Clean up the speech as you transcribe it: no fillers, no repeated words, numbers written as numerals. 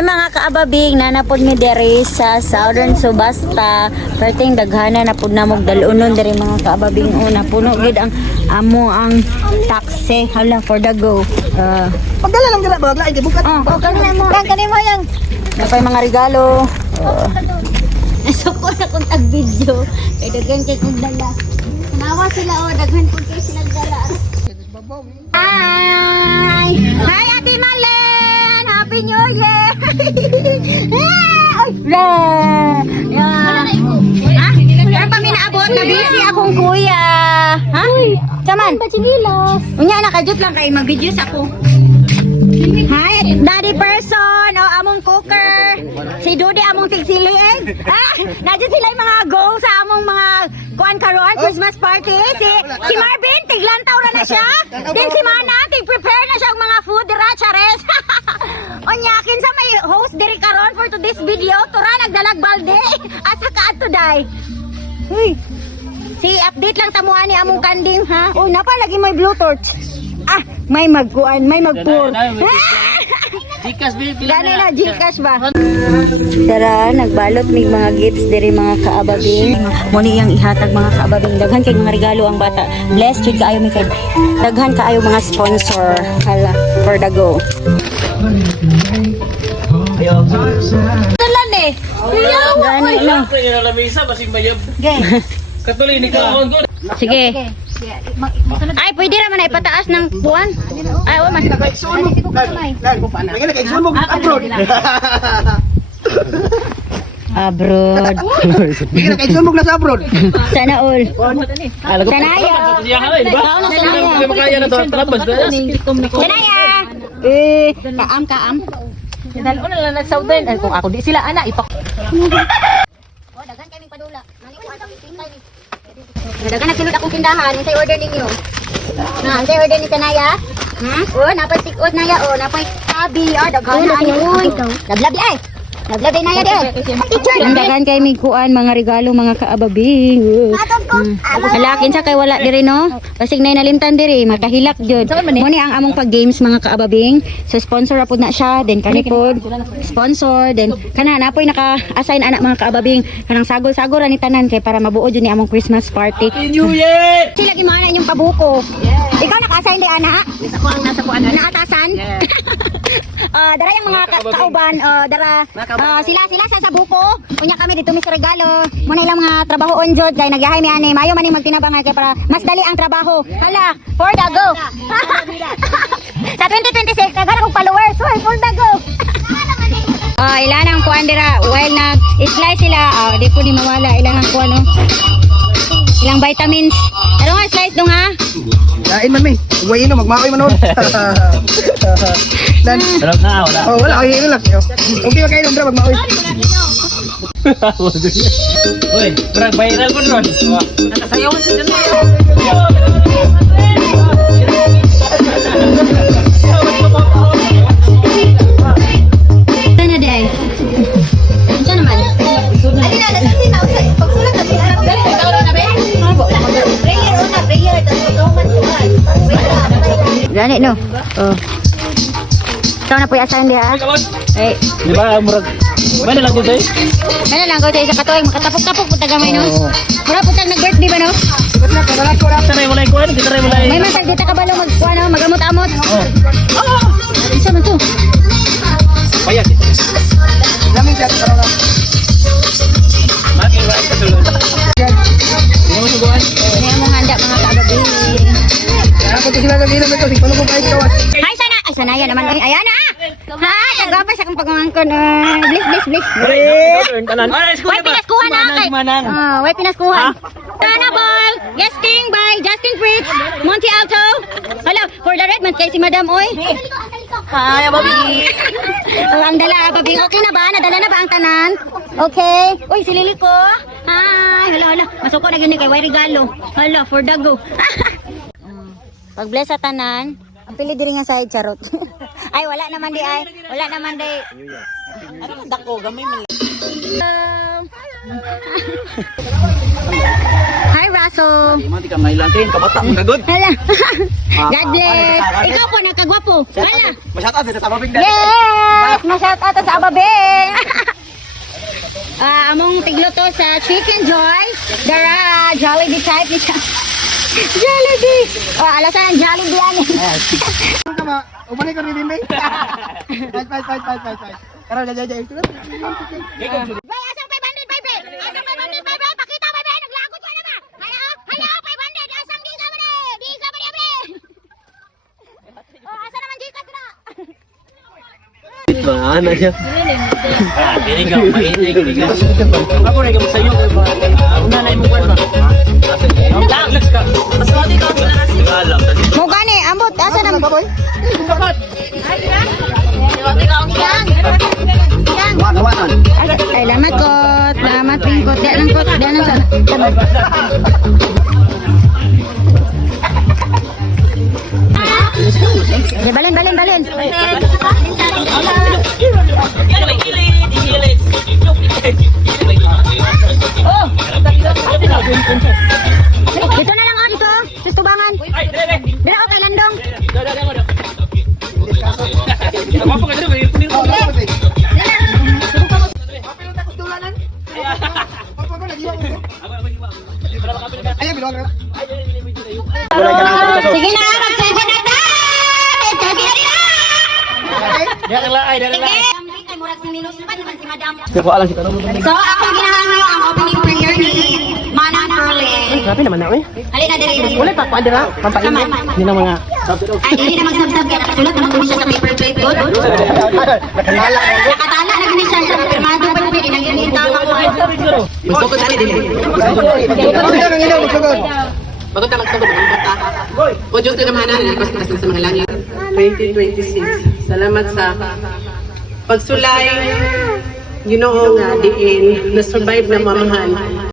Hi mga kaababing, nanapod mi diri sa Southern Subasta. Perting daghana na pud namog dalunon diri mga kaababing. Una puno gid ang amo ang taxi hala for the go. Pagdala lang dala ba lain kay bukat. Kanina mo. Kanimo yang. Napay mga regalo. Nasuko na kong tag-video. Kay daghan kay kong dala. Nawa sila o, daghan kong kay silang dala. Hi! Hi Ate Malen! Happy New Year! Ay! Yeah. Ha? Kaya pa mi naabot na busy akong kuya. Ha? Saman? Unya na kajut lang kay mag-videos ako. Hi, daddy person, o among cooker. Si Dudy among tigsiliin. Nadyo sila yung mga go sa among mga kuan karon Christmas party. Si Marvin tiglantaw na siya. Din si Mana tig-prepare na siya og mga food dira chares. Onya kinsa may host diri karon for today's video. Tura nagdalag balde. Asa ka adto day? Uy. Si update lang tamuan ni among kanding ha. Uy, napa lagi may bluetooth. May magkuan, may magpur. Gcash bill. Gani na Gcash ba? Tara, nagbalot mig mga gifts diri mga kaababing. Muni yang ihatag mga kaababing. Daghan kay mga regalo ang bata. Blessed jud kaayo mi kay. Daghan kaayo mga sponsor. Hala, for the go. Talan eh. Gani no. Lamisa basig mayab. Okay. Katuloy ni ka. Sige. Ay, pwede naman ay pataas ng buwan. Ay, oh, mas Lagi kay sumo abroad. abroad. Lagi kay sumo na sa abroad. Sana all. Sanaya. Makaya na to labas. Sanaya. Kaam. Dalo na lang sa southern. Ay kung ako di sila ana ipak. Oh, dagan kami padula. Dagan na sulod akong tindahan, insay order ninyo. Na, insay order ni Sanaya. Oh, napay tikot na ya, oh, napay tabi, daghan na ani uy. Naglabi ay. Naglabi na ya di. Teacher, dagan kay mig kuan mga regalo mga kaababing. Halakin sa kay wala diri no. Basig nay nalimtan diri, makahilak jud. Mo ni ang among pag games mga kaababing. So sponsor ra pud na siya, then kani pod sponsor, then kana napoy naka-assign anak mga kaababing kanang sagol-sagol ra ni tanan kay para mabuo jud ni among Christmas party. New Year. Sila gimana inyong pabuko. Ikaw naka-assign di ana? Nasa kuan na. Naatasan? Dara yung mga kauban, dara sila sa buko. Unya kami dito mi sa regalo. Muna ilang mga trabaho on jud kay nagyahay mi ani. Mayo man ni magtinabangan kay para mas dali ang trabaho. Hala, for the go. Sa 2026 nagara kog followers. For the go. Ilan ang kuan dira while nag-slice sila. Di po di mawala ilang ang kuan no. Ilang vitamins. Pero nga slice dong ha. Kain man mi. Uway no magmaoy man on. Dan. Wala. Oh, wala ay lang. Okay kain dong magmaoy. Uy, brag viral ko ron. Sayaw sa dyan. Sana day. Ano naman? Ay na nasa sinaw sa pagsulat na bilang dali ikaw na be. Prayer una prayer tas tutuman tuman. Gani no. Oh. Ikaw na po yasan di ha. Eh, Di ba, murag... Mana lang dito eh? ano lang ko sa katuig makatapok-tapok pud tagay no. Mura pud nag-birthday ba no? Taray walay ko ano, taray walay. May man tag dita kabalo magkuano, magamot-amot. Oh. Isa man to. Payat. Lamig sa sarap. Makin wa ka sulod. Di mo subuan. Ano yung handa mga kababing. Ako to sila gabi na ito, paano ko kahit kawan. Hi sana. Ay sanaya naman kami. Ayan na. Ha, tagapa sa kung pagmangkon. Bliss. Kanan. Wait, pinaskuhan na kay. Wait, pinaskuhan. Carnival, guesting by Justin Fritz, Monte Alto. Hello, for the red man kay si Madam Oy. Hi, baby. Ang dala, babing okay na ba? Nadala na ba ang tanan? Okay. Uy, si Lily ko. Hi. Hala. Masuko na yun ni kay Way regalo. Hala, for the go. Pag-bless sa tanan, ang pili diri nga side charot. Ay, wala naman di ay. Wala naman di. Ano dako gamay man. Hello. Hi, Raso. Mati ka mailantin, kabata mo kagod. Hala. God bless. Ikaw po, nagkagwapo. Hala. Masyata dito sa babing dahil. Yes! Ma-shout out sa Ababeng. Among tigluto sa Chicken Joy. Dara, Jollibee type ni siya. Jollibee! Alasan ang Jollibee yan. Ano ka ma? Umanay ko rin din, bay. Fight. Karang jajay. Bay, asang 500, bay, bay. Asang 500, bay, bay. Pakita, bay, bay. Naglagot ka na ba? Hala, 500. Asang di ka ba na? Di ka ba na, bay? Asa naman di ka na? Ano siya? Diligaw, diligaw. Ako na ikaw sa'yo. Una na yung mukha ba? Lags ka. Mas mati ka ako na nasi. Alam. Mo gani, ambot. Asa naman? Baboy? Kawanan. Ay, lamat kot. Lamat pingkot. Di lang kot. Di lang sa... Okay, balin. Dito na lang ako dito. Sa tubangan. Dila ako kay Landong. Ayan, bilang ka. Sige na, mag-session na tayo! Dia kelai, dia kelai. So, akong ginahan ngayon ang opening prayer ni Manang Perlin. Grabe naman na, eh. Halina dali. Ulit pa, paano na? Pampainin. Hindi na mga... Ay, hindi na magsabsab kaya nakasulat naman kung siya sa paper plate ko. Nakatala na gani siya. Pirmado pa yung pwede. Nag-inintang ako. Gusto ko tali din. Bago tayo magsabot ng bata. O Diyos na namahanan, nalpas para sa mga langit. 2026. Salamat sa pagsulay, Ginoo nga diin, na survive na mamahan.